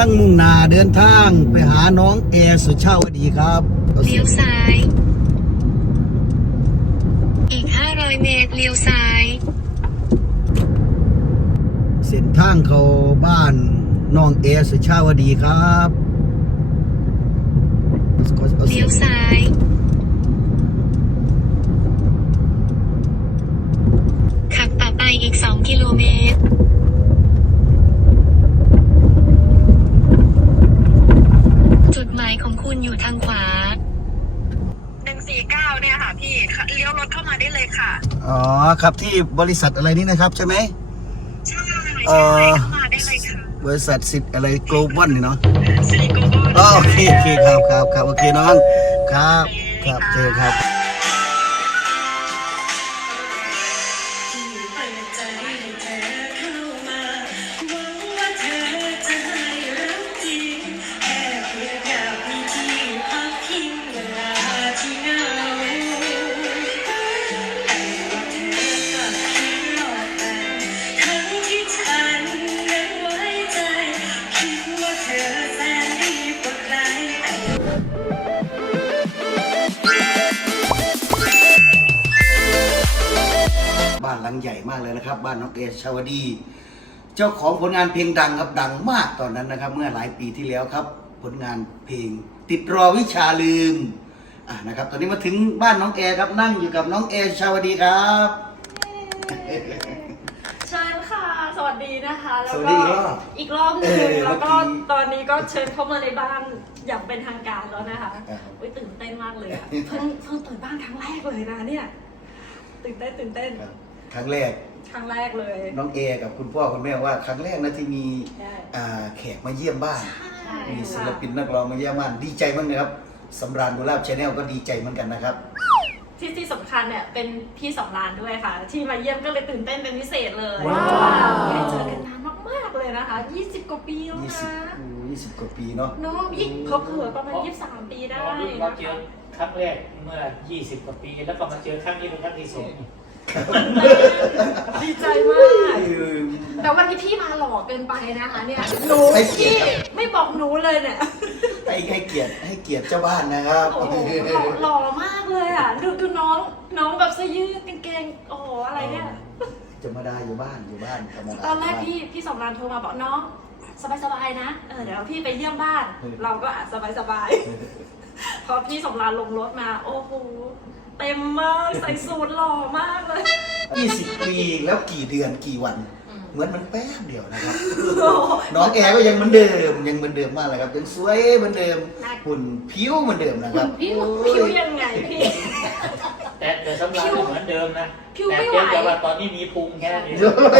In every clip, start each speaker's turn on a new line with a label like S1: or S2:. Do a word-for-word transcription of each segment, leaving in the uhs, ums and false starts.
S1: ลังมุ่งหน้าเดินทางไปหาน้องแอร์สุชาวดีครับ
S2: เลี้ยวซ้าย อีกห้าร้อยเมตรเลี้ยวซ้าย
S1: เส้นทางเขาบ้านน้องแอร์สุชาวดีครับ
S2: เลี้ยวซ้าย ขับต่อไปอีกสองกิโลเมตรจุดหมายของคุณอยู่ทางขวาหนึ่งสี่เก้าเนี่ยค่ะพี่เลี้ยวรถเข้ามาได้เลยค่ะ
S1: อ๋อครับที่บริษัทอะไรนี่นะครับใช่ไหม
S2: ใช่ใช่เข้ามาได้เลยค่ะ
S1: บริษัทสิทธิ์อะไร global นี่เนาะ
S2: สิริโกลบอล
S1: อ๋อโอเคโอเคครับครับครับโอเคน้องครับครับเจอครับบ้านหลังใหญ่มากเลยนะครับบ้านน้องเอชาวดีเจ้าของผลงานเพลงดังครับดังมากตอนนั้นนะครับเมื่อหลายปีที่แล้วครับผลงานเพลงติดรอวิชาลืมอ่ะนะครับตอนนี้มาถึงบ้านน้องแอครับนั่งอยู่กับน้องเอชาวดีครับ
S3: เชิญค่ะสวัสดีนะคะแล้ว
S1: สวัส
S3: ก็
S1: ดีอีกรอบ
S3: อีกรอบหนึงแล้วก็ตอนนี้ก็เชิญเข้ามาในบ้านอย่างเป็นทางการแล้วนะคะอุ้ยตื่นเต้นมากเลยอะเพิ่งเพิ่งเปิดบ้านครั้งแรกเลยนะเนี่ยตื่นเต้นตื่นเต้น
S1: ครั้งแรก
S3: ครั้งแรกเลย
S1: น้องเอกับคุณพ่อคุณแม่ว่าครั้งแรกนะที่มีแขกมาเยี่ยมบ้านมีศิลปินนักร้องมาเยี่ยมบ้านดีใจมากเลยครับสำราญบุญลาภชาแนลก็ดีใจเหมือนกันนะครับ
S3: ที่ที่สำคัญเนี่ยเป็นพี่สำราญด้วยค่ะที่มาเยี่ยมก็เลยตื่นเต้นเป็นพิเศษเลยไม่ได้เจอกันนานมากๆเลยนะคะยี่สิบกว่าปีแล้วนะยี่
S1: สิบกว่าปีเนาะ
S3: น้องยิ่งเผลอๆประมาณยี่สิบสามปีได้
S4: เราเจอครั้งแรกเมื่อยี่สิบกว่าปีแล้วก็มาเจอครั้งนี้เป็นครั้งที่สอง
S3: ดีใจมากแต่วันนี้พี่มาหล่อเกินไปนะคะเนี่ยหนูพี่ไม่บอกหนูเลยเนี่ย
S1: ให้ให้เกียรติให้เกียรติเจ้าบ้านนะครับ
S3: หล่อมากเลยอ่ะดูดูน้องน้องแบบเสื้อยืดกางเกงโอ้โหอะไรเนี่ย
S1: จะมาได้อยู่บ้านอยู่บ้านธรรมดา
S3: ตอนแรกพี่พี่สำรานโทรมาบอกน้องสบายสบายนะเออเดี๋ยวพี่ไปเยี่ยมบ้านเราก็อาจสบายสบายพอพี่สำรานลงรถมาโอ้โหเต็มมากใส่สูทหล่อมากเลย
S1: ยี่สิบปีแล้วกี่เดือนกี่วันเหมือนมันแป๊บเดียวนะครับน้องแอร์ก็ยังเหมือนเดิมยังเหมือนเดิมมากเลยครับยังสวยเหมือนเดิมหุ่นผิวเหมือนเดิมนะครับ
S3: ผิวผิวยังไงพี่
S4: แต่แต่สำหรับเหมือนเดิมนะแต่เพียงแต่ว่าตอนนี้มีพุงแค่นี้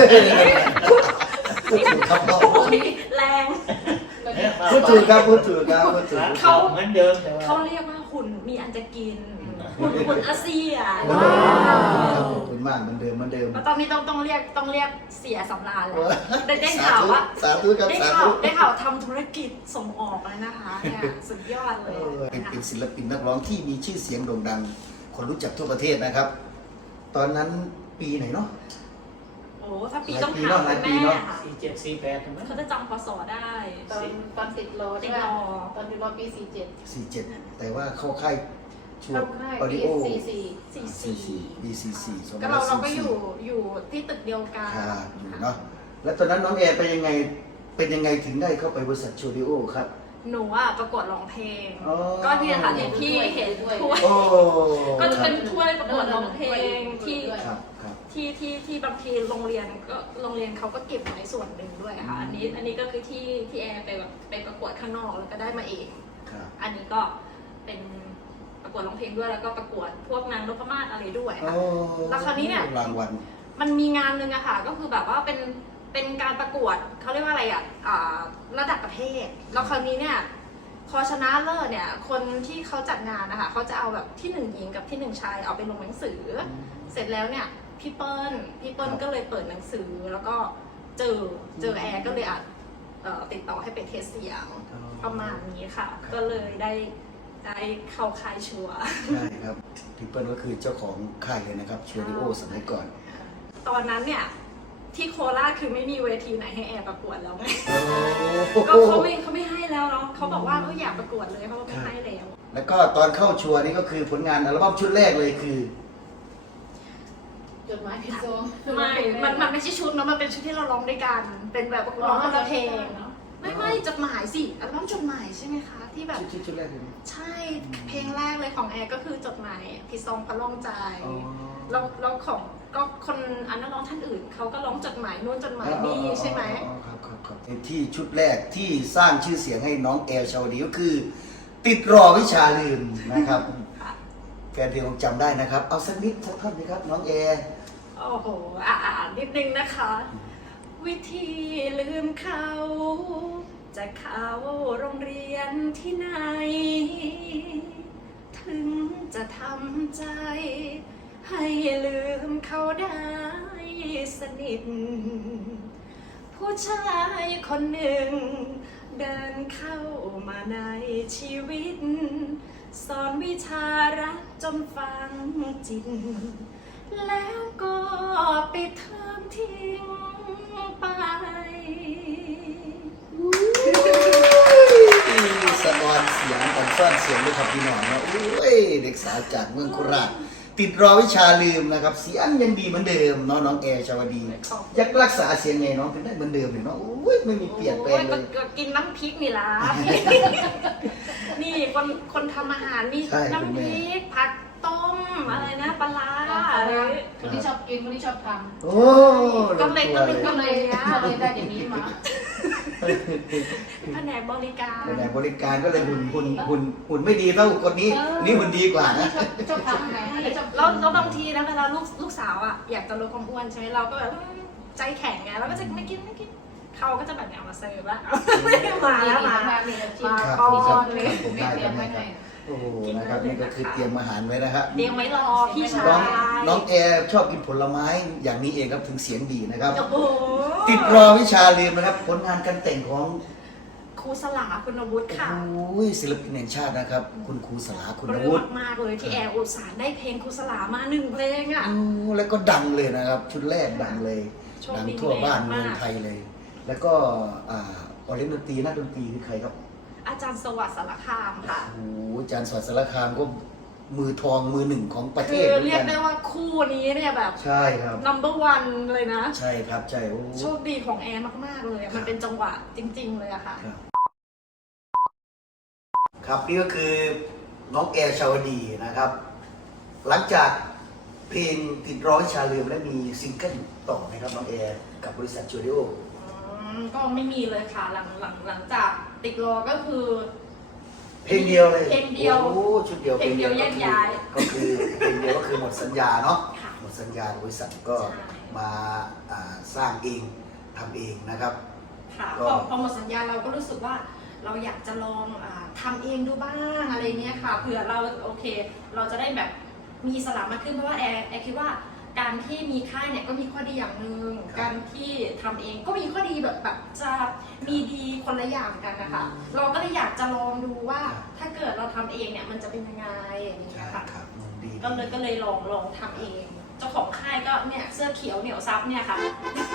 S3: แรง
S1: พูดถูกครับพูดถูกครับพูดถูก
S4: เขาเหมือนเดิม
S3: เขาเรียกว่าหุ่นมีอันจะกินหุ่นหุ่นอาเซีย
S1: หุ่นมากเหมือนเดิมเหมือนเดิม
S3: ตอนนี้ต้องต้องเรียกต้องเรียกเสียสำราญแล้วได้ได้ข่าวว่า
S1: สาธุครับ
S3: ได้ข่าวได้ข่าวทำธุรกิจส่งออกเลยนะคะเนี่ยสุดยอดเลย
S1: เป็นศิลปินนักร้องที่มีชื่อเสียงโด่งดังคนรู้จักทั่วประเทศนะครับตอนนั้นปีไหนเนาะ
S3: โอ้ถ้าปีต้องถามแม่
S4: สี่เจ็ดสี่แปด
S3: เขาจะจำพศได้
S5: ตอนตอนติดรอ
S3: ติดรอ
S5: ตอนติดรอปีสี่เจ็ด
S1: สี่เจ็ดแต่ว่าเข้าค่ายช่วงออดิโอ
S5: สี่สี่
S3: สี่สี่
S1: ปีสี่สี่
S3: ก็เราเราก็อยู่อยู่ที่ตึกเดียวกัน
S1: ครับอยู่เนาะแล้วตอนนั้นน้องแอร์ไปยังไงเป็นยังไงถึงได้เข้าไปบริษัทสตูดิโอครับ
S3: หนูอ่ะประกวดร้องเพลงก็เนี่ยค่ะเนี่ยพี่เห็นถ้วยก็จะเป็นถ้วยประกวดร้องเพลงที่ที่ที่ที่บางทีโรงเรียนก็โรงเรียนเขาก็เก็บไว้ส่วนหนึ่งด้วยค่ะอันนี้อันนี้ก็คือที่ที่แอร์ไปแบบไปประกวดข้างนอกแล้วก็ได้มาเองอันนี้ก็เป็นประกวดร้องเพลงด้วยแล้วก็ประกวดพวกนางนพมาศอะไรด้วยค่ะแล้วคราวนี้เนี่ย
S1: รางวัล
S3: มันมีงานหนึ่งอะค่ะก็คือแบบว่าเป็นเป็นการประกวดเขาเรียกว่าอะไรอะระดับประเทศแล้วคราวนี้เนี่ยพอชนะเลิศเนี่ยคนที่เขาจัดงานนะคะเขาจะเอาแบบที่หนึ่งหญิงกับที่หนึ่งชายเอาไปลงหนังสือเสร็จแล้วเนี่ยพี่เปิ้ลพี่เปิ้ลก็เลยเปิดหนังสือแล้วก็เจอเจอแอร์ก็เลยอัดติดต่อให้ไปเทสเสียงประมาณนี้ค่ะก็เลยได้ได้เข้าค่ายชัวร์
S1: ใช่ครับพี่เปิ้ลก็คือเจ้าของค่ายเลยนะครับชัวร์ดิโอสมัยก่อน
S3: ตอนนั้นเนี่ยที่โคราชคือไม่มีเวทีไหนให้แอร์ประกวดแล้วไง
S1: โอ้
S3: ก็เขาไม่เขาไม่ให้แล้วเนาะเขาบอกว่าเขาอยากประกวดเลยเขาก็ไม่ให้แล้ว
S1: แล้วก็ตอนเข้าชัวร์นี่ก็คือผลงานอัลบั้มชุดแรกเลยคือ
S5: จดหมายผิดโซง
S3: ไม่มันมันไม่ใช่ชุดเนาะมันเป็นชุดที่เราร้องด้วยกันเป็นแบบร้องคนละเพลงไม่ไม่จดหมายสิอัลบั้มจดหมายใช่ไหมคะที่แบบ
S1: ชุดชุดชุดแรกเลยไหม
S3: ใช่เพลงแรกเลยของแอร์ก็คือจดหมายพี่ซองพระล่องใจ
S1: อ๋อ
S3: แล้วแล้วของก็คนอันนั้นร้องท่านอื่นเขาก็ร้องจดหมายนู่นจดหมายนี่ใช่ไหม
S1: อ๋อครับครับครับที่ชุดแรกที่สร้างชื่อเสียงให้น้องแอลชาวดีก็คือ ติดรอวิชาลืมนะครับ
S3: ค่ะ
S1: แฟนเพลงคงจำได้นะครับ เอาสักนิดสักท่อนสิครับน้องแอร์
S3: โอ้โหอ่านิดนึงนะคะ วิธีลืมเขา จะเข้าโรงเรียนที่ไหน ถึงจะทำใจ ให้ลืมเขาได้สนิท ผู้ชายคนหนึ่ง เดินเข้ามาในชีวิต สอนวิชารักจนฟังจิต แล้วก็ปิดเทอมทิ้งไป
S1: สะออนเสียงกันซ่อนเสียงด้วยครับพี่น้องนะโอ้ยเด็กสาวจากเมืองโคราชติดรอวิชาลืมนะครับเสียงยังดีเหมือนเดิมเนาะน้องแอร์ชาวดีอยักรักษาเสียงไงน้องถึงได้เหมือนเดิมเลยเนาะโอ้ยไม่มีเปลี่ยนแปลงเล
S3: โอ้
S1: ย
S3: ก็กินน้ำพริกนี่ล่ะ นี่คนคนทำอาหารมี
S1: ใช่คุณ
S3: น้ำพ
S1: แม่
S3: ริกผักต้มอะไรนะปลาร้าอะไร
S5: คนที่ชอบกินคนที่ชอบท
S1: โอ้
S3: ก็เลยก็เลย
S5: ำก็เลยก็เลยได้อย่างนี้มา
S3: แผนกบริการ
S1: ในบริการก็เลยหุ่นหุ่นหุ่นหุ่นไม่ดีเท่าคนนี้นี่หุ่นดีกว่านะ
S5: ชอบทำไงชอบ
S3: แล้วแล้วบางทีนะเวลาลูกลูกสาวอ่ะอยากจะลดความอ้วนใช่ไหมเราก็แบบอืมใจแข็งไงเราก็จะไม่กินไม่กินเขาก็จะแบบเนี่ยเอามาเสิร์ฟละมาแล้วมา
S5: มามีอาชีพ
S1: ครับ
S3: ก่อน
S1: ครับ
S3: เลย
S1: ผมได้ครับได้ครับโอ้โหนะครับนี่ก็คือเตรียมอาหารไว้นะครับ
S3: เตรียมไว้รอพี่ชาย
S1: น้องน้องแอร์ชอบกินผลไม้อย่างนี้เองครับถึงเสียงดีนะครับ
S3: โอ้โห
S1: ติดรอวิชาลืมนะครับ ผลงานการแต่งของ
S3: ครูสลาคุณวุฒิค่ะ
S1: โอ้ยศิลปินแห่งชาตินะครับ คุณครูสลาคุณ
S3: ปลื้
S1: วุ
S3: ม
S1: ฒิ
S3: มากๆเลยที่แอร์อุตส่าห์ได้เพลงครูสลามาหนึ่งเพลงอ่ะ
S1: โอ้แล้วก็ดังเลยนะครับ ชุดแรกดังเลย
S3: โชคดี
S1: ดังทั่วบ้าน
S3: มาก
S1: เมืองไทยเลย แล้วก็อ่าออเรนดนตรีนักดนตรีคือใครครับ
S3: อาจารย์สวัสดิ์สารคามค่ะ
S1: โอ้โหอาจารย์สวัสดิ์สารคามก็มือทองมือหนึ่งของประเท
S3: คื
S1: ศ
S3: อ
S1: เหมือน
S3: เรีย
S1: กั
S3: ก
S1: น
S3: ได้ว่าคู่นี้เนี่ยแบบ
S1: ใช่ครับ
S3: number one เลยนะ
S1: ใช่ครับใช่โอ้
S3: โชคดีของแอร์มาก ๆ เลยอะมันเป็นจังหวะจริง ๆ เลยอะค่ะ
S1: ครับครับนี่ก็คือน้องแอร์ชาวดีนะครับ หลังจากเพลงติดร้อยชาลืมและมีซิงเกิลต่อนะครับน้องแอร์กับบริษัทจูดิโอ
S3: อืมก็ไม่มีเลยค่ะ หลังหลังหลังจากติดรอก็คือ
S1: เพลงเดียวเลย
S3: เพลงเดียว
S1: โอ้ชุดเดียว
S3: เพลงเดียวแยกย้าย
S1: ก็คือเพลงเดียวก็คือหมดสัญญาเนาะ
S3: ค่ะ
S1: หมดสัญญาบริษัทก็
S3: ใช่
S1: มาอ่าสร้างเองทำเองนะครับ
S3: ค่ะ
S1: ก็
S3: พอพอหมดสัญญาเราก็รู้สึกว่าเราอยากจะลองอาทำเองดูบ้างอะไรเงี้ยค่ะเผื่อเราโอเค เราจะได้แบบมีอิสระมากขึ้นเพราะว่าแอร์แอร์คิดว่าการที่มีค่ายเนี่ยก็มีข้อดีอย่างหนึ่งการที่ทำเองก็มีข้อดีแบบแบบจะมีดีคนละอย่างกันนะคะเราก็เลยอยากจะลองดูว่าถ้าเกิดเราทำเองเนี่ยมันจะเป็นยังไงอย่างเงี้
S1: ใช่
S3: ยค่ะ
S1: ครับดี
S3: ก็เลยก็เลยลองลองทำเอง เจ้าของค่ายก็เนี่ยเสื้อเขียวเหนียวซับเนี่ยค่ะ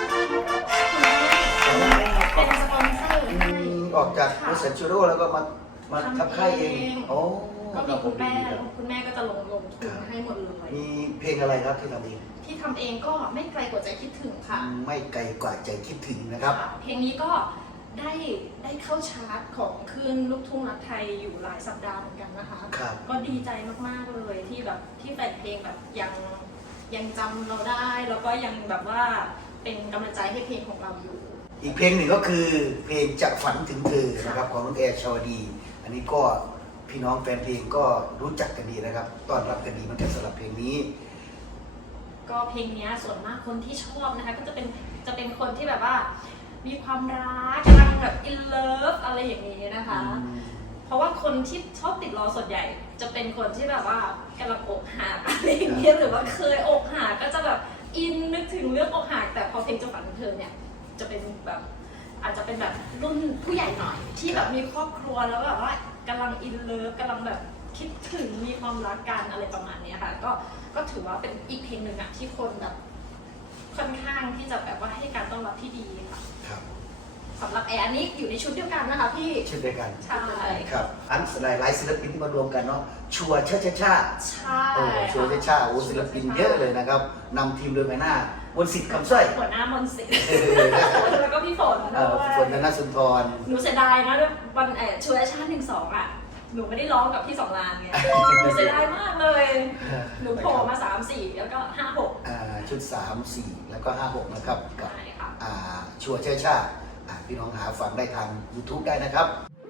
S3: เป็นสปอนเซอร์
S1: อื
S3: ให้
S1: มออกจากบริษัทจูดิโอแล้วก็มามาทำค่ายเองโอ้
S3: ก็มีคุณแม่
S1: รับ
S3: คุณแม่ก็จะลงลงทุนให้หมดเลย
S1: มีเพลงอะไรครับที่ทำเอง
S3: ที่ทำเองก็ไม่ไกลกว่าใจคิดถึงค่ะ
S1: ไม่ไกลกว่าใจคิดถึงนะครับ
S3: ค่ะเพลงนี้ก็ได้ได้เข้าชาร์ตของคลื่นลูกทุ่งรักไทยอยู่หลายสัปดาห์เหมือนกันนะคะ
S1: ครับ
S3: ก็ดีใจมากๆเลยที่แบบที่แฟนเพลงแบบยังยังจำเราได้ แล้วก็ยังแบบว่าเป็นกำลังใจให้เพลงของเราอยู่
S1: อีกเพลงหนึ่งก็คือเพลงจะฝันถึงเธอนะครับของน้องแอร์ชาวดี อันนี้ก็พี่น้องแฟนเพลงก็รู้จักกันดีนะครับต้อนรับกันดีเหมือนกันสำหรับเพลงนี้
S3: ก็เพลงเนี้ยส่วนมากคนที่ชอบนะคะก็จะเป็นจะเป็นคนที่แบบว่ามีความรักกำลังแบบ in love อะไรอย่างนี้นะคะ เพราะว่าคนที่ชอบติดล้อส่วนใหญ่ จะเป็นคนที่แบบว่ากำลังอกหักอะไรอย่างเงี้ยหรือว่าเคยอกหักก็จะแบบอินนึกถึงเรื่องอกหักแต่พอเพลงจะฝันถึงเธอเนี่ยจะเป็นแบบอาจจะเป็นแบบรุ่นผู้ใหญ่หน่อย ที่แบบมีครอบครัวแล้วแบบว่ากำลังอินเลิฟกำลังแบบคิดถึงมีความรักกันอะไรประมาณเนี้ยค่ะก็ก็ถือว่าเป็นอีกเพลงหนึ่งอะที่คนแบบคค่อนข้างที่จะแบบว่าให้การต้อนรับที่ดีค่ะ
S1: ครับ
S3: สำหรับแอร์อันนี้อยู่ในชุดเดียวกันนะคะพี่
S1: เช่นเดียวกัน
S3: ใช่
S1: ครับอันหลายหลายศิลปินที่มารวมกันเนาะชัวร์ชาชาชา
S3: ใช่
S1: โอ้ชัวร์ชาชาโอ้ศิลปินเยอะเลยนะครับนำทีมโดยแม่หน้ามนต์สิทธิ์คำสร้อย
S3: หัวหน้ามนต์สิทธิ์แล้วก็พี่ฝน
S1: เอ่อ
S3: ด้วย
S1: ฝนธนสุนทร
S3: หนูเสียดายนะวันเออชูแอชชั่นหนึ่งสองอ่ะหนูไม่ได้ร้องกับพี่สองลานไงหนูเสียดายมากเลย หนูโผล่มาสามสี่แล้วก็ห้าหก
S1: อ่าชุดสาม สี่แล้วก็ห้า หกนะครับกับ
S3: ใช่ค่ะ
S1: อ่าชัวร์ชาชาอ่าพี่น้องหาฟังได้ทาง YouTube ได้นะครับ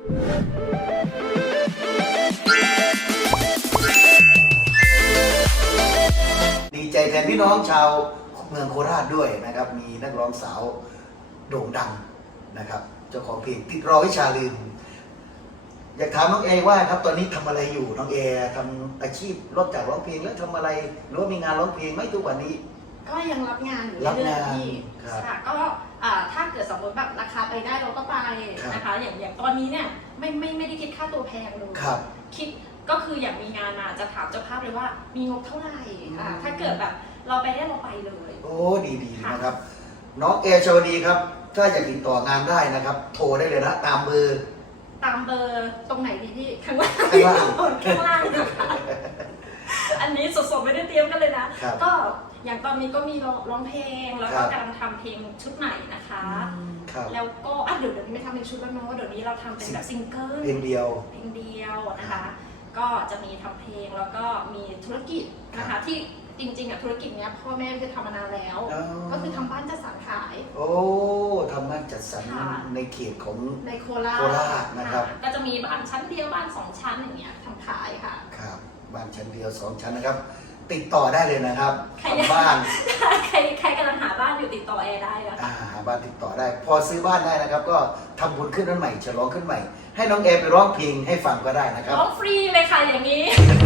S1: ดีใจแทนพี่น้องชาวเมืองโคราชด้วยนะครับ มีนักร้องสาวโด่งดังนะครับเจ้าของเพลงติดรอวิชาลืม อยากถามน้องเอว่าครับตอนนี้ทำอะไรอยู่น้องเอทำอาชีพนอกจากร้องเพลงแล้วทำอะไรหรือว่ามีงานร้องเพลงไหมทุกวันนี้
S3: ก็ยังรับงานอยู่
S1: รับ
S3: เรื่อย
S1: งาน
S3: ๆพี่
S1: ครับ
S3: ค่ะก็อ่าถ้าเกิดสมมติแบบราคาไปได้เราก็ไป
S1: ครับ
S3: นะคะ อย่างอย่างตอนนี้เนี่ยไม่ไม่ไม่ได้คิดค่าตัวแพงเลย
S1: ครับ
S3: คิดก็คืออย่างมีงานมาจะถามเจ้าภาพเลยว่ามีงบเท่าไหร่อ่า
S1: อืม
S3: ถ้าเกิดแบบเราไปได้เราไปเลย
S1: โอ้ดีๆนะครับ น้องเอชวดีครับ ถ้าอยากติดต่องานได้นะครับ โทรได้เลยนะตามเบอร์
S3: ตามเบอร์ตรงไหนดีพี่ข้างล่าง
S1: ข้างล่าง
S3: ข้างล่างนะคะอันนี้สดๆไม่ได้เตรียมกันเลยนะ
S1: ครับ
S3: ก็อย่างตอนนี้ก็มีร้องเพลงแล้ว
S1: ครั
S3: ก็
S1: บ
S3: กำลังทำเพลงชุดใหม่นะคะ
S1: ครับ
S3: แล้วก็อ่ะเดี๋ยวเดี๋ยวนี้ไม่ทำเป็นชุดแล้วเนาะเดี๋ยวนี้เราทำเป็นแบบซิงเกิล
S1: เพลงเดียว
S3: เพลงเดียวนะคะ ก็จะมีทำเพลงแล้วก็มีธุรกิจนะคะ ที่จริงๆอ่ะธุรกิจเนี้ยพ่อแม่จะทำมานานแล้ว
S1: อ๋อ
S3: ก็คือทำบ้านจัดสรรขาย
S1: โอ้ทำบ้านจัดสรร
S3: ค่ะ
S1: ในเขตของ
S3: ในโคราช
S1: โคราชนะครับ
S3: ก็จะมีบ้านชั้นเดียวบ้านสองชั้นอย่างเงี้ยทำขายค่ะ
S1: ครับบ้านชั้นเดียวสองชั้นนะครับ ติดต่อได้เลยนะครับ
S3: ใคร
S1: ทำบ้าน
S3: ใครใครกำลังหาบ้านอยู่ติดต่อแอร์ได้นะคะ
S1: อ่าหาบ้านติดต่อได้ พอซื้อบ้านได้นะครับ ก็ทำบุญขึ้นนั้นใหม่ฉลองขึ้นใหม่ ให้น้องแอร์ไปร้องเพลงให้ฟังก็ได้นะครับ
S3: ร้องฟรีเลยค่ะอย่างนี้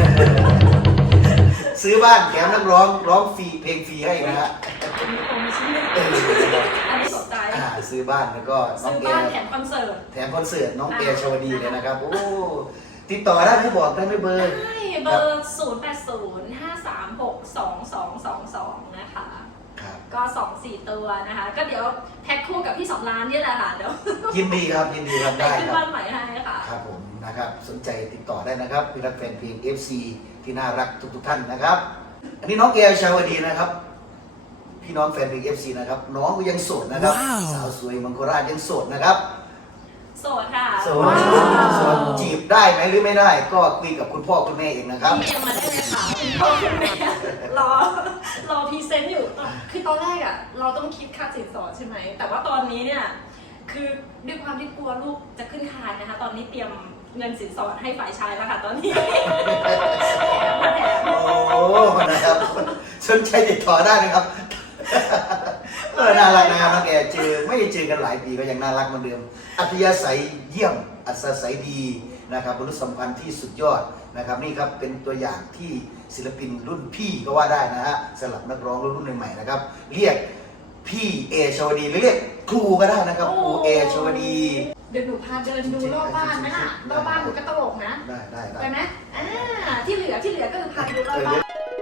S1: ซื้อบ้านแถมนักร้องร้องฟรีเพลงฟรีให้นะฮะ
S3: อันนี้ผมชื่อ
S1: เออ
S3: อันนี้สนใจ
S1: อ่าซื้อบ้านแล้วก็น้อ
S3: ซื้
S1: ง
S3: อ
S1: แอ
S3: บ้าน
S1: ร์
S3: แถมคอนเสิร์ต
S1: แถมคอนเสิร์ตน้องเอชวดีเลยนะครับ โอ้ติดต่อได้ไม่บอกได้ไม่เบอร์
S3: ใช่เบอร์ศูนย์แปดศูนย์ห้าสามหกสองสองสองสองนะคะ
S1: ครับ
S3: ก็สองสี่ตัวนะคะ ก็เดี๋ยวแพ็คคู่กับพี่สองล้านนี่แหละค่ะเดี๋ยว
S1: ยินดีครับยินดีครับ
S3: ไป
S1: ได้
S3: ขึ้น
S1: ครับ
S3: บ้านใหม่ให้ค่ะ
S1: ครับผมนะครับสนใจติดต่อได้นะครับพี่รักแฟนเพลง เอฟ ซี ที่น่ารักทุกๆท่านนะครับ อันนี้น้องเอลชาวดีนะครับ พี่น้องแฟนเพลง เอฟ ซี นะครับ น้องก็ยังโสดนะครับ สาวสวยเมังโคราชยังโสดนะครับ
S3: โสดค่ะ
S1: โสดโสดจีบได้ไหมหรือไม่ได้ ก็คุยกับคุณพ่อคุณแม่เองนะครับ
S3: พี่เอ็มมาได้เลยค่ะคุณพ่อคุณแม่รอรอพรีเซนต์อยู่ตอนคือตอนแรกอ่ะเราต้องคิดค่าสินสอดใช่ไหมแต่ว่าตอนนี้เนี่ยคือด้วยความที่กลัวลูกจะขึ้นคานนะคะ ตอนนี้เตรียมเงินสินสอดให้ฝ่ายชายแล้วค่ะตอนนี้แถมมาแถม
S1: โอ้นะครับสนใจติดต่อได้นะครับเออน่ารักนะครับน้องแกเจอไม่ได้เจอกันหลายปีก็ยังน่ารักเหมือนเดิม อัธยาศัยเยี่ยมอัศศัยดีนะครับมนุษยสัมพันธ์ที่สุดยอดนะครับนี่ครับเป็นตัวอย่างที่ศิลปินรุ่นพี่ก็ว่าได้นะฮะสำหรับนักร้องรุ่นใหม่ๆนะครับ เรียกพี่เอชวดีหรือเรียกครูก็ได้นะครับครูเอชวดี
S3: เดี๋ยวหนูพาเดินดูรอบบ้านไหมล่ะรอบบ้านหนูก็ตลกนะ
S1: ได้ได้ได้
S3: ไปไหมอ่าที่เหลือที่เหลือก็คือพาไปดูรอบบ้าน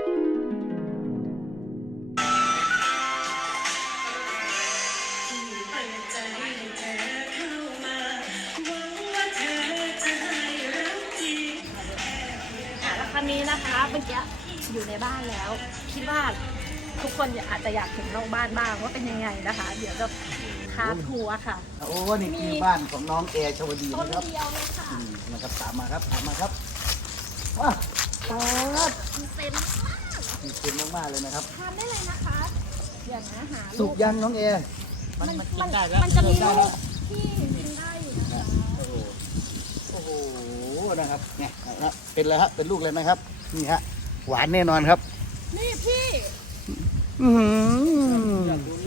S3: อ่ะแล้วครั้นี้นะคะเมื่อกี้อยู่ในบ้านแล้ว คิดว่าทุกคนอาจจะอยากเห็นนอกบ้านบ้างว่าเป็นยังไงนะคะ เดี๋ยวจะพาทัวร์ค่ะ
S1: โอ้นี่คือบ้านของน้องเอชวดี
S3: ต้น
S1: นะครับ
S3: เดียวเลยค่ะ
S1: อืมนะครับตามมาครับตามมาครับว้าวครับ
S3: เต็ม
S1: มีเต็มมากๆเลยนะครับ
S3: ทานได้เลยนะคะอย่างนะหา
S1: สุกยังน้องเอ
S3: มันมันมันจะมีลูกที่กินได้อยู่นะคะ
S1: โอ้โหโอ้โหนะครับเนี่ยนะครับเป็นอะไรครับเป็นลูกเลยไหมครับนี่ฮะหวานแน่นอนครับ
S3: นี่พี่
S1: อือหือ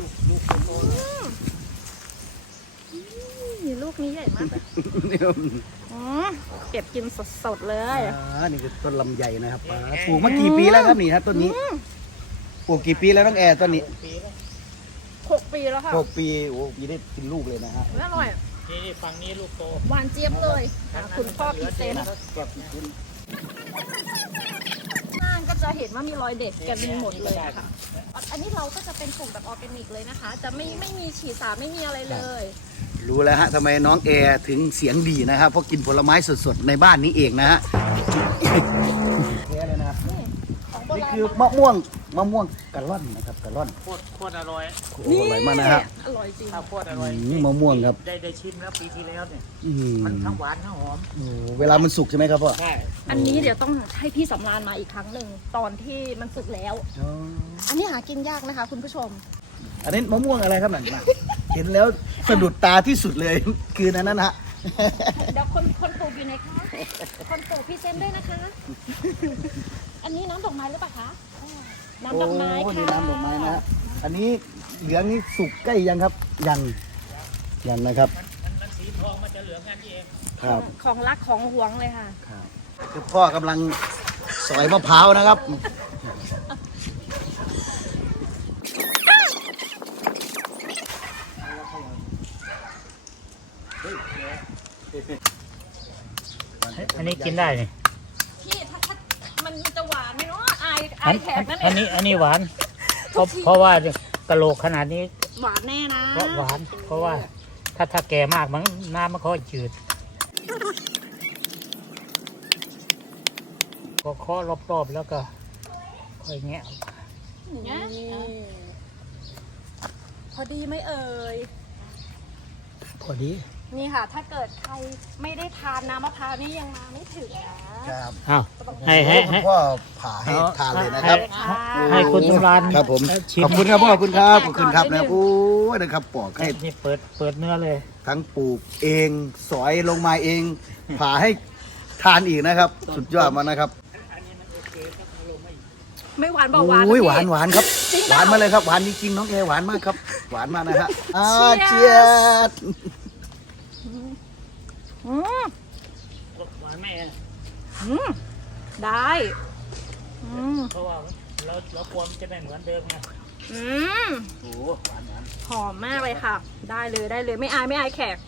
S3: นี่ลูกนี้ใหญ่มากเลยอ๋อเก็บกินสดๆเลย
S1: อ่านี่คือต้นลำไยนะครับป้าปลูกมากี่ปีแล้วครับนี่ฮะต้นนี้ปลูกกี่ปีแล้วน้องแอร์ต้นนี้
S3: หกปีแล้วค่ะ
S1: หกปีโอ้ปีได้กินลูกเลยนะฮะ
S3: อร่อย
S4: นี่นี่ฝั่งนี้ลูกโต
S3: หวานเจี๊ยบเลยอ่ะคุณพ่อพรีเซนต์
S1: แบบคุณ
S3: ข้างก็จะเห็นว่ามีรอยเด็ดกันหมดเลยค่ะแออันนี้เราก็จะเป็นปลูกแบบออร์แกนิกเลยนะคะ จะไม่ไม่มีฉีดสารไม่มีอะไรเลย
S1: รู้แล้วฮะทำไมน้องแอร์ถึงเสียงดีนะครับเพราะกินผลไม้สดๆในบ้านนี้เองนะฮะแท้เลยนะครับ
S3: นี่ของโบ
S1: นี่
S3: ราณ
S1: คือมะม่วงมะม่วงกะล่อนนะครับกะล่อน
S4: โคตรโคตรอร่อย
S1: โอ้โหอร่อยมากนะครับ
S3: อร่อยจริง
S4: ข้าวโคตรอร่อย
S1: อืมมะม่วงครับ
S4: ได้ได้ชิมแล้วปีที่แล้วเนี่ย
S1: อืม
S4: มันทั้งหวานทั้งหอม
S1: โอ้เวลามันสุกใช่ไหมครับพ่อ
S4: ใช่
S3: อันนี้เดี๋ยวต้องให้พี่สำราญมาอีกครั้งหนึ่งตอนที่มันสุกแล้ว
S1: อ๋อ
S3: อันนี้หากินยากนะคะ คุณผู้ชม
S1: อันนี้มะม่วงอะไรครับหนันมาเห็นแล้วสะดุดตาที่สุดเลย คือนั้นนะฮะ
S3: เดี๋ยวคนคนปลูกอยู่ไหนคะ คนปลูกพี่เซมด้วยนะคะ อันนี้น้ำดอกไม้หรือเปล่าคะน้ำดอกไม้
S1: โอ้
S3: ค่ะ
S1: นี่น้ำดอกไม้นะฮะอันนี้เหลืองนี่สุกใกล้ยังครับ ยังยังนะครับ
S4: มันมันสีทองมันจะเหลืองกันนี่เอง
S1: ครับ
S3: ของรักของหวงเลยค่ะ
S1: ครับคือพ่อกำลังสอยมะพร้าวนะครับ
S4: อันนี้กินได้นี่
S3: พี่ถ้าถ้ามันจะหวานไหมเนาะอายอา
S4: อั
S3: ย
S4: น
S3: แขกนั่น
S4: อัน
S3: เอ
S4: นี้
S3: ง
S4: อันนี้หวานเพราะเพราะว่ากะโหลกขนาดนี้
S3: หวานแน่นะ
S4: เพราะหวาน เพราะว่าถ้าถ้าแก่มากมันน้ำมันก็จืดก็เคาะรอบๆแล้วก็ค่อยแงะ
S3: เนี่ยพอดีไหมเอ่ย
S1: พอดี
S3: นี่ค่ะ ถ้าเกิดใครไม่ได้ทานน้ำมะพร้าวนี่ยังมาไม่ถึงนะ
S1: ครับ
S4: อ้าวให้ให้
S1: คุ
S4: ให้
S1: ณพ่อผ่าให้ทานเลยนะครับ
S3: ค่ะ
S4: ให้คุณสำราญ
S1: ครับผม
S4: ชิม
S1: ขอบคุณครับพ่อขอบคุณครับข
S3: ให้
S1: อบ
S3: แขก
S1: คุณครับ
S3: ก่อนนิดนึ
S1: นะ
S3: ง
S1: โอ้ยนะครับปอกให้
S4: นี่เปิดเปิดเนื้อเลย
S1: ทั้งปลูกเองสอยลงมาเอง ผ่าให้ทานอีกนะครับ สุดยอดมากนะครับ
S3: ไม่หวานเบาหวาน
S1: โอ้ย
S3: นะ
S1: หวาน
S3: พี่
S1: หวานครับ
S3: จริง
S1: ห
S3: เปล่า
S1: วานมาเลยครับหวานจริงๆน้องแอหวานมากครับ หวานมากนะฮะอ่า
S3: เชี
S1: เชี
S3: ย
S1: ย
S3: ร์
S1: ร์
S3: อืม
S4: หวานแม่
S3: อืมได้อืม
S4: เพราะว่าเราเรากลัวมันจะไม่เหมือนเดิมไง
S3: อืม
S4: โอ้หวานหวาน
S3: หอมมากเลยค่ะ ได้เลยได้เลยไม่อายไม่อายแขก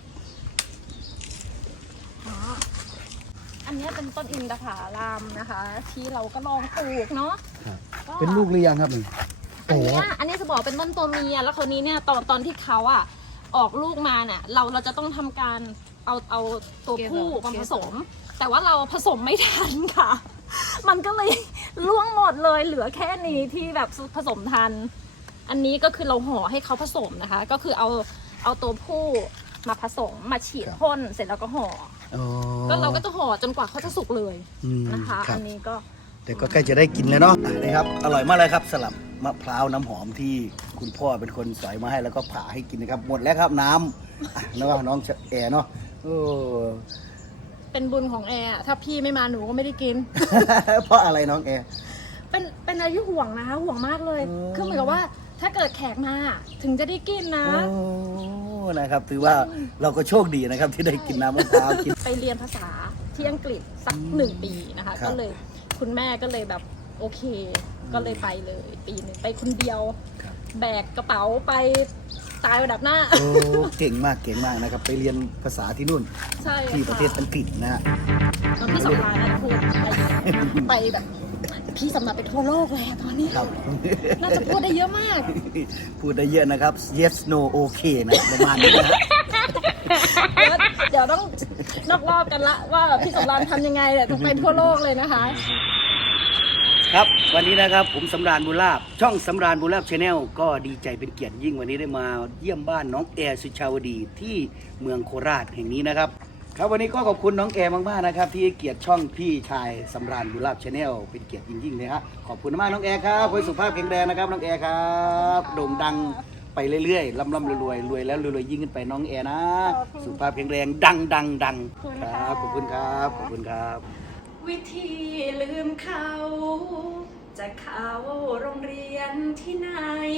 S3: อ๋ออันนี้เป็นต้นอินทผลัมนะคะ ที่เราก็ลองปลูกเนาะก็
S1: เป็นลูกหรือยังครับนี่
S3: อันเนี้ยอันนี้จะบอกเป็นต้นตัวเมียแล้วคนนี้เนี่ยตอนตอนที่เขาอ่ะออกลูกมาเนี่ยเราเราจะต้องทำการเอาเอาตัวผู้มาผสม แต่ว่าเราผสมไม่ทันค่ะ มันก็เลยล่วงหมดเลยเหลือแค่นี้ที่แบบผสมทัน อันนี้ก็คือเราห่อให้เขาผสมนะคะ ก็คือเอาเอาตัวผู้มาผสมมาฉีดพ่นเสร็จแล้วก็ห่อ
S1: อ๋อ
S3: ก็เราก็จะห่อจนกว่าเขาจะสุกเลย
S1: อืม
S3: นะคะ
S1: รับ
S3: อันนี้ก็
S1: แต่ก็ใกล้จะได้กินแล้วเนาะอ่ะนี่ครับ อร่อยมากเลยครับสลับมะพร้าวน้ำหอมที่คุณพ่อเป็นคนสอยมาให้แล้วก็ผ่าให้กินนะครับ หมดแล้วครับน้ำอ่ะแล้วก็น้องแอร์เนาะโอ้
S3: เป็นบุญของแอร์ถ้าพี่ไม่มาหนูก็ไม่ได้กิน
S1: เพราะอะไรน้องแอร์
S3: เป็นเป็นอะไรที่ห่วงนะคะห่วงมากเลย
S1: อืม
S3: คือเหมือนกับว่าถ้าเกิดแขกมาถึงจะได้กินนะ
S1: โอ้นะครับ ถือว่าเราก็โชคดีนะครับ ที่ได้กินน้ำมะพร้าวกิน
S3: ไปเรียนภาษาที่อังกฤษสักหนึ่งปีนะคะ
S1: ครับ
S3: ก็เลยคุณแม่ก็เลยแบบโอเค ก็เลยไปเลย ปีหนึ่งไปคนเดียว
S1: ครับ
S3: แบกกระเป๋าไปตายระดับหน้า
S1: โอ้เก่งมากเก่งมากนะครับ ไปเรียนภาษาที่นู่น
S3: ใช่
S1: ที่ประเทศอังกฤษนะฮะ
S3: ตอนพี่สำราญนะพูดไปไปแบบ พี่สำราญไปทั่วโลกเลยอะตอนนี้
S1: ครับ
S3: น่าจะพูดได้เยอะมาก
S1: พูดได้เยอะนะครับ yes no okay นะประมาณนี้นะ
S3: เดี๋ยวเดี๋ยวต้องนอกรอบกันละว่าพี่สำราญทำยังไงเนี่ยต้องไปทั่วโลกเลยนะคะ
S1: ครับวันนี้นะครับผมสำราญบุญลาภช่องสำราญบุญลาภชาแนลก็ดีใจเป็นเกียรติยิ่งวันนี้ได้มาเยี่ยมบ้านน้องแอร์สุชาวดีที่เมืองโคราชแห่งนี้นะครับ ครับวันนี้ก็ขอบคุณน้องแอร์มากๆนะครับที่ให้เกียรติช่องพี่ชายสำราญบุญลาภชาแนลเป็นเกียรติยิ่งๆเลยครับขอบคุณมากน้องแอร์ครับขอให้สุขภาพแข็งแรงนะครับน้องแอร์ครับโด่งดังไปเรื่อยๆร่ำๆรวยๆรวยแล้วรวยๆยิ่งขึ้นไปน้องแอร์นะสุขภาพแข็งแรงดังดังดังครับขอบคุณครับขอบคุณครับ
S3: วิธีลืมเขา จะเข้าโรงเรียนที่ไหน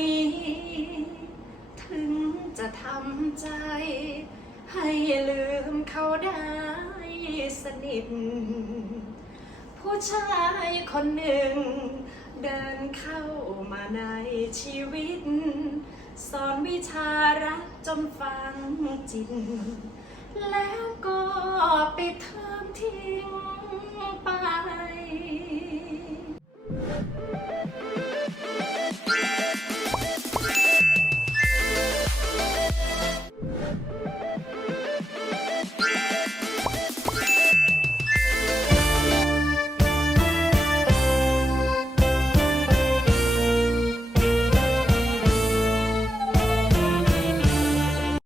S3: ถึงจะทำใจ ให้ลืมเขาได้สนิท ผู้ชายคนหนึ่ง เดินเข้ามาในชีวิต สอนวิชารักจนฟังจิต แล้วก็ไปเทิมทิ้งไป